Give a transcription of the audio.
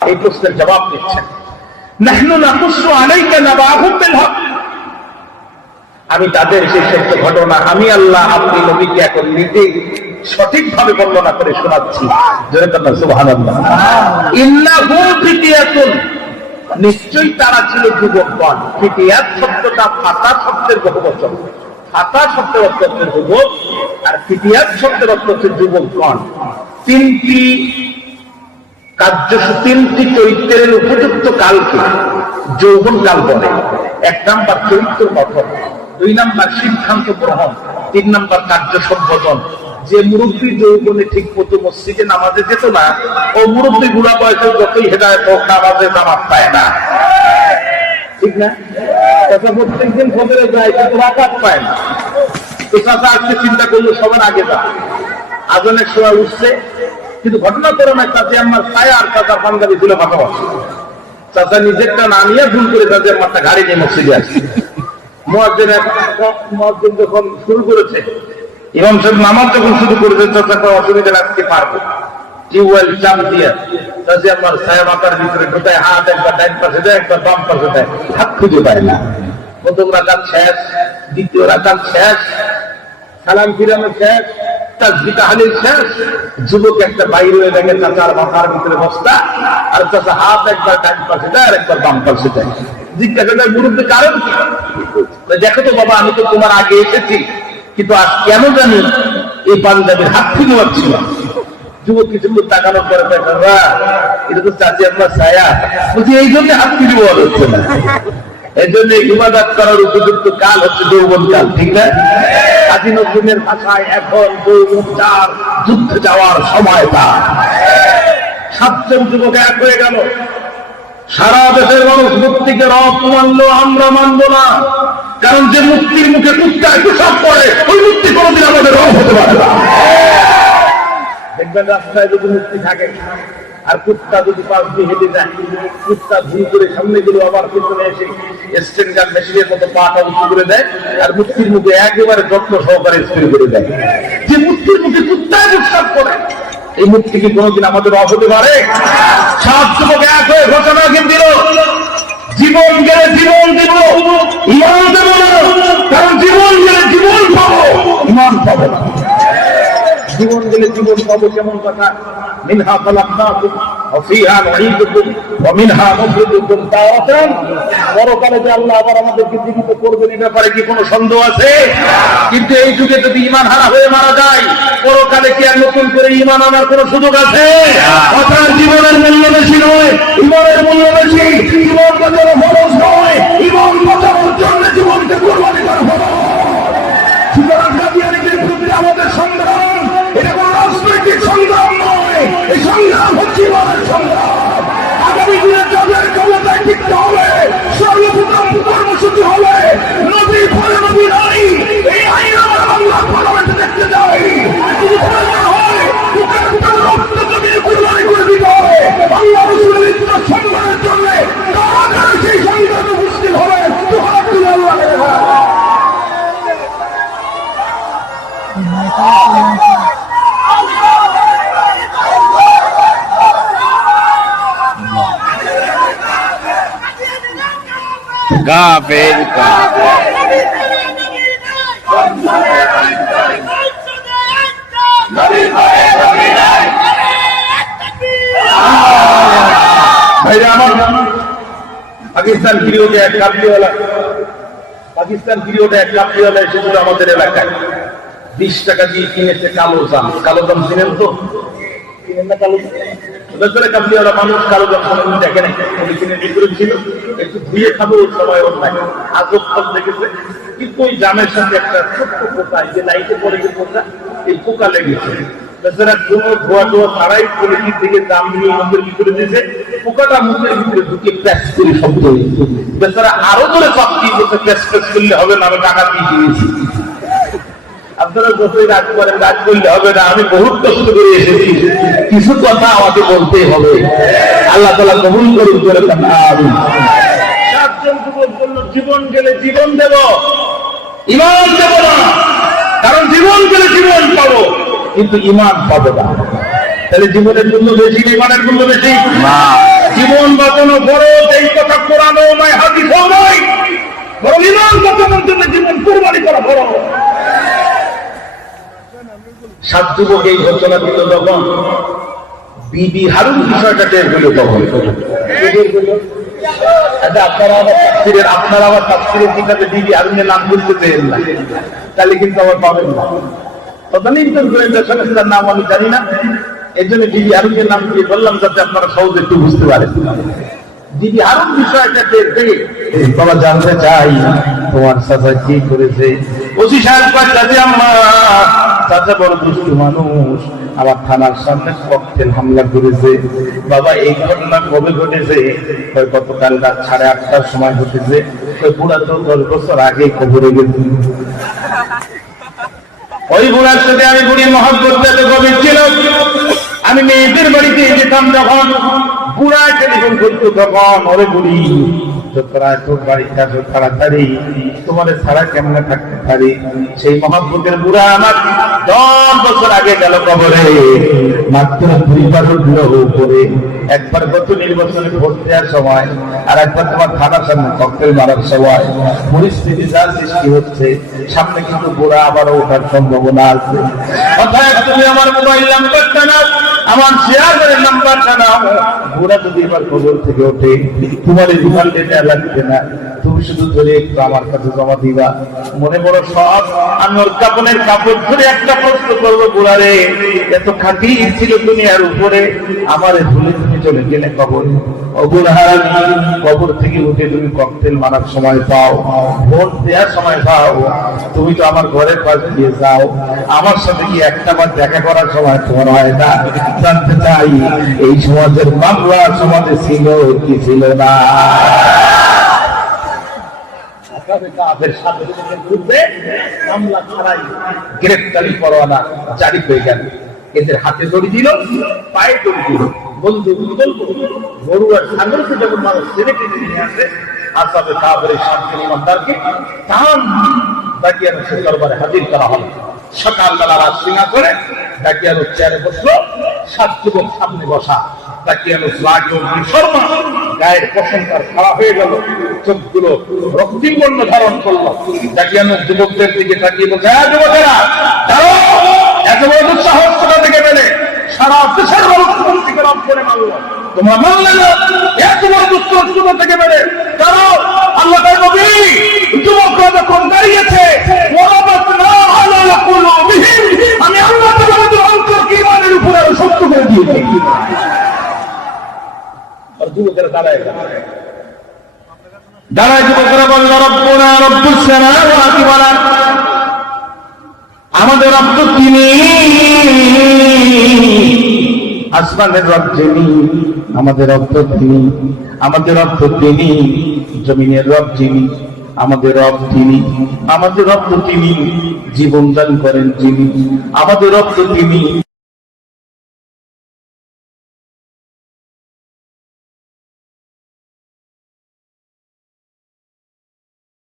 এই প্রশ্নের জবাব দিচ্ছেন, নাহনু নাকুসু আলাইকা নাবাহুম বিল হক। আমি তাদের সেই সত্য ঘটনা আমি আল্লাহ আপনি নবীকে এখন নিজেই সঠিকভাবে বর্ণনা করে শোনাচ্ছি। জোরে বলুন সুবহানাল্লাহ। ইন্নাহু ফিতিয়াতুন, নিশ্চয়ই তারা ছিল যুবকগণ। ফিতিয়াত শব্দটা ফাতা শব্দের বহুবচন। ফাতা শব্দের অর্থ হচ্ছে যুবক, আর ফিতিয়াত শব্দের অর্থ হচ্ছে যুবকগণ। তিনটি চরিত্রের উপযুক্ত কালকে যৌবন কাল বলে। 1 নাম্বার চরিত্র গঠন, 2 নাম্বার সিদ্ধান্ত গ্রহণ, 3 নাম্বার কার্য সম্পাদন। যে মুরব্বী যৌবনে ঠিক মতো মসজিদে নামাজে যেত না, ও মুরব্বী বুড়া বয়সে যতই হেদায়েত হোক নামাজে জামাত পায় না, ঠিক না? প্রত্যেকদিন ফজরে যায় কিন্তু রাকাত পায় না। তো চাচা আজকে চিন্তা করলো সবার আগে যা, আজানের সময় উঠছে, কিন্তু ঘটনা করে না চাচি আমার ছায়া আর চাচার পাঞ্জাবি ছিল পাশাপাশি। চাচা নিজেরটা না নিয়ে ভুল করে চাচি আমারটা গাড়ি নিয়ে মসজিদে আসছে। মুয়াজ্জিন যখন শুরু করেছে, ইমাম সাহেব নামাজ যখন শুরু করেছে, চাচা কোনো অসুবিধা আজকে পারবো। টিউবওয়েল চাপ দিয়ে চাচি আমার ছায়া মাথার ভিতরে ঢোকায়, হাত একবার ডাইন পাশে দেয়, একবার বাম পাশে দেয়, হাত খুঁজে পায় না। প্রথম রাকাত শেষ, দ্বিতীয় রাকাত শেষ, সালাম ফিরানো শেষ, তাসবিহ তাহলিল শেষ। যুবক একটা বাইরে হয়ে দেখে চাচার মাথার ভিতরে বস্তা, আর চাচা হাত একবার ডান পাশে দেয় আর একবার বাম পাশে দেয়। জিজ্ঞাসা করে মুরব্বি কারণ কি? দেখো তো বাবা, আমি তো তোমার আগে এসেছি, কিন্তু আজ কেন জানি এই পাঞ্জাবির হাত থেকে পাচ্ছিল। যুবক কিছু তাকানোর পরে এটা তো চাচি আপনার ছায়া, বলছি এই জন্য হাত থেকে বলা হচ্ছে না। এই জন্য ইবাদত করার উপযুক্ত কাল হচ্ছে যৌবন কাল, ঠিক না? কাজী নজরুলের ভাষায় এখন যৌবনটার যুদ্ধে যাওয়ার সময় তার। 7 জন যুবক এক হয়ে গেল। সারা দেশের মানুষ মুক্তিকে রব মানলো, আমরা মানবো না। কারণ যে মুক্তির মুখে কুত্তায় পেশাব পড়ে, ওই মুক্তি কোনোদিন আমাদের রব হতে পারে না। দেখবেন রাস্তায় যদি মুক্তি থাকে আর কুত্তা যদি পাশ দিয়ে হেঁটে যায়, কুত্তা ভুল করে সামনে গেলে আবার পিছনে এসে স্টেনগান মেশিনের মতো পাটা উঁচু করে দেয়, আর মুক্তির মুখে একেবারে যত্ন সহকারে স্প্রে করে দেয়। যে মুক্তির মুখে কুত্তায় পেশাব করে, এই মুক্তি কি কোনোদিন আমাদের রব হতে পারে? 7 যুবক এক হয়ে ঘোষণা দিল, জীবন গেলে জীবন দিব, ইমান দেব না। কারণ জীবন গেলে জীবন পাবো, ইমান পাবো না। জীবন গেলে জীবন পাবো কেমন কথা? মিনহা খালাকনাকুম ওয়া ফিহা নুঈদুকুম ওয়া মিনহা নুখরিজুকুম তারাতান। পরকালে যে আল্লাহ আবার আমাদেরকে জীবিত করবেন, এই ব্যাপারে কি কোনো সন্দেহ আছে? কিন্তু এই যুগে যদি ঈমান হারা হয়ে মারা যায়, পরকালে কি আর নতুন করে ঈমান আনার কোনো সুযোগ আছে? অর্থাৎ জীবনের মূল্য বেশি নয়, ঈমানের মূল্য বেশি। জীবন বাঁচানো ফরজ নয়, ঈমান বাঁচানোর জন্য জীবনকে কুরবানি করা ফরজ। সুতরাং কাদিয়ানীদের প্রতি আমাদের সংগ্রাম, এটা কোনো রাজনৈতিক সংগ্রাম নয়, এই সংগ্রাম হচ্ছে ইমানের সংগ্রাম। আগামী দিনে যাদের ক্ষমতায় টিকতে হবে, সর্বপ্রথম কর্মসূচি হবে নবী পরে নবী নাই, এই আইন আমরা বাংলা পার্লামেন্টে দেখতে যাই। যদি প্রয়োজন হয় বুকের ভিতরে রক্ত জমিয়ে কুরবানি করে দিতে হবে আল্লাহ রাসূলের ইজ্জত সম্মানের জন্য। তারা সেই সংগ্রামে মুশকিল হবে। কাফের পাকিস্তান পিরিয়ডে এক কাপড়িওয়ালা, পাকিস্তান পিরিয়ডে এক কাপড়িওয়ালা এসেছিল আমাদের এলাকায়। 20 টাকা দিয়ে কিনেছে কালো জাম। কালো জাম চিনেন তো? কিনেন না কালো জাম? কাপড়িওয়ালা মানুষ কালো জাম কোনোদিন দেখে নাই, কিনে ভিতরে ছিল, একটু ধুয়ে খাবো ওই সময় ওর নাই। আজব ফল দেখেছে, কিন্তু ওই জামের সাথে একটা ছোট্ট পোকা, যে লাইটে পড়ে যে পোকা, এই পোকা লেগেছে। বেচারা কোনো ধোয়া টোয়া ছাড়াই পলিথিন থেকে জাম নিয়ে মুখের ভিতরে দিয়েছে, পোকাটা মুখের ভিতরে ঢুকে প্যাচ করে শব্দ হয়েছে। বেচারা আরো ধরে চাপটি বসে প্যাচ প্যাচ করলে হবে না, আমি টাকা দিয়ে দিয়েছি। আপনারা যতই রাগ করেন, রাগ করলে হবে না, আমি বহুত কষ্ট করে এসেছি, কিছু কথা আমাকে বলতেই হবে। আল্লাহ তাআলা কবুল করুন করে। 7 জন যুবক বলল, জীবন গেলে জীবন দেব, ঈমান দেব না। কারণ জীবন গেলে জীবন পাবো, কিন্তু ঈমান পাবো না। তাহলে জীবনের মূল্য বেশি, ঈমানের মূল্য বেশি না। ফরজ, এই কথা কোরআনও নয়, হাদিসও নয়, বরং ইমান বাঁচানোর জন্য জীবন কুরবানি করা ফরজ। সাত যুবক এই ঘোষণা দিল তখন বিবি হারুন বিষয়টা টের হইল তখন। আপনারা আবার তাফসীরের কিতাবে বিবি হারুনের নাম বলতে পেরেন না, তাহলে কিন্তু আবার পাবেন না। তদানীন্তন গোয়েন্দা সংস্থার নাম আমি জানি না, এই জন্য বিবি হারুনের নাম দিয়ে বললাম যাতে আপনারা সহজে একটু বুঝতে পারেন। বিবি হারুন বিষয়টা টের পেয়ে বাবা জানতে চাই তোমার চাচা কি করেছে। ওসি সাহেব কয়, চাচা আম্মা, চাচা বড় দুষ্টু মানুষ, আমার থানার সামনে ককটেল হামলা করেছে। বাবা এই ঘটনা কবে ঘটেছে? গতকাল রাত 8:30টার সময় ঘটেছে। বুড়া তো 10 বছর আগে কবরে গেছে। ওই বুড়ার সাথে আমি বুড়ির মহব্বতটা তো গভীর ছিল। আমি মেয়েদের বাড়িতে যেতাম যখন, বুড়া টেলিফোন করতো তখন, ওরে বুড়ি তোরা তোর বাড়িতে আসো তাড়াতাড়ি, তোমার ছাড়া কেমনে থাকতে পারি। সেই মহব্বতের বুড়া আমার 10 বছর আগে গেল কবরে, মাত্র 2 বার উঠল উপরে। একবার গত নির্বাচনে ভোট দেওয়ার সময়, আর একবার তোমার থানার সামনে ককটেল মারার সময়। পরিস্থিতি যা সৃষ্টি হচ্ছে, সামনে কিন্তু বুড়া আবারও ওঠার সম্ভাবনা আছে। অর্থাৎ তুমি আমার মোবাইল নাম্বারটা নাও, আমার শেয়ারের নাম্বারটা নাও, বুড়া যদি এবার কবর থেকে ওঠে, তোমার এই রিমান্ড ডেটা লাগবে না, তুমি শুধু ধরে একটু আমার কাছে জমা দিবা। মনে বড় সব, আমি ওর কাপড়ের কাপড় ধরে একটা প্রশ্ন করবো, বুড়ারে এত খাঁটি ছিল দুনিয়ার উপরে, আমারে ভুলে তুমি চলে গেলে কবরে। ও বুড়ার কবর থেকে উঠে তুমি ককটেল মারার সময় পাও, ভোট দেওয়ার সময় পাও, তুমি তো আমার ঘরের পাশে দিয়ে যাও, আমার সাথে কি একটা বার দেখা করার সময় তোমার হয় না? জানতে চাই এই সমাজের মামলা সমাজে ছিল কি ছিল না? মামলা ছাড়াই গ্রেফতারি পরোয়ানা জারি হয়ে গেল। এদের হাতে দড়ি দিল, পায়ে দড়ি দিল। বন্ধু গরু আর ছাগলকে যখন মানুষ ছেড়ে কেটে নিয়ে আসে, আসাবে কাবরের সামনে ইমানদারকে টান দাকিয়ানুসের দরবারে হাজির করা হলো। সকালবেলা রাত সিঙ্গা করে দাকিয়ানুস চেয়ারে বসলো, 7 যুবক সামনে বসা। দাকিয়ানুস শর্মা গায়ের পশমটা খারাপ হয়ে গেল, চোখগুলো রক্তিম বর্ণ ধারণ করলো। দাকিয়ানুস যুবকদের দিকে তাকিয়ে বলছে, হ্যাঁ যুবকেরা, এত বড় দুঃসাহস কোথা থেকে পেলে? সারা দেশের মানুষ থেকে রব করে মারল, তোমরা মানলে না? এত বড় দুঃসাহস কোথা থেকে পেলে? কারণ আল্লাহ তার নবী যুবকরা যখন দাঁড়িয়েছে, আমি আল্লাহ তাআলার অন্তরকে ঈমানের উপরে শক্ত করে দিয়েছি। আর যুবকেরা দাঁড়ায় যুবকেরা বলল, রব্বুনা রব্বুস সামাওয়াতি ওয়াল আরদ, আমাদের রব তিনি, আসমানের রব যিনি, আমাদের রব তিনি, আমাদের রব তিনি, জমিনের রব যিনি, আমাদের রব তিনি, আমাদের রব তিনি, জীবন দান করেন যিনি, আমাদের রব তিনি।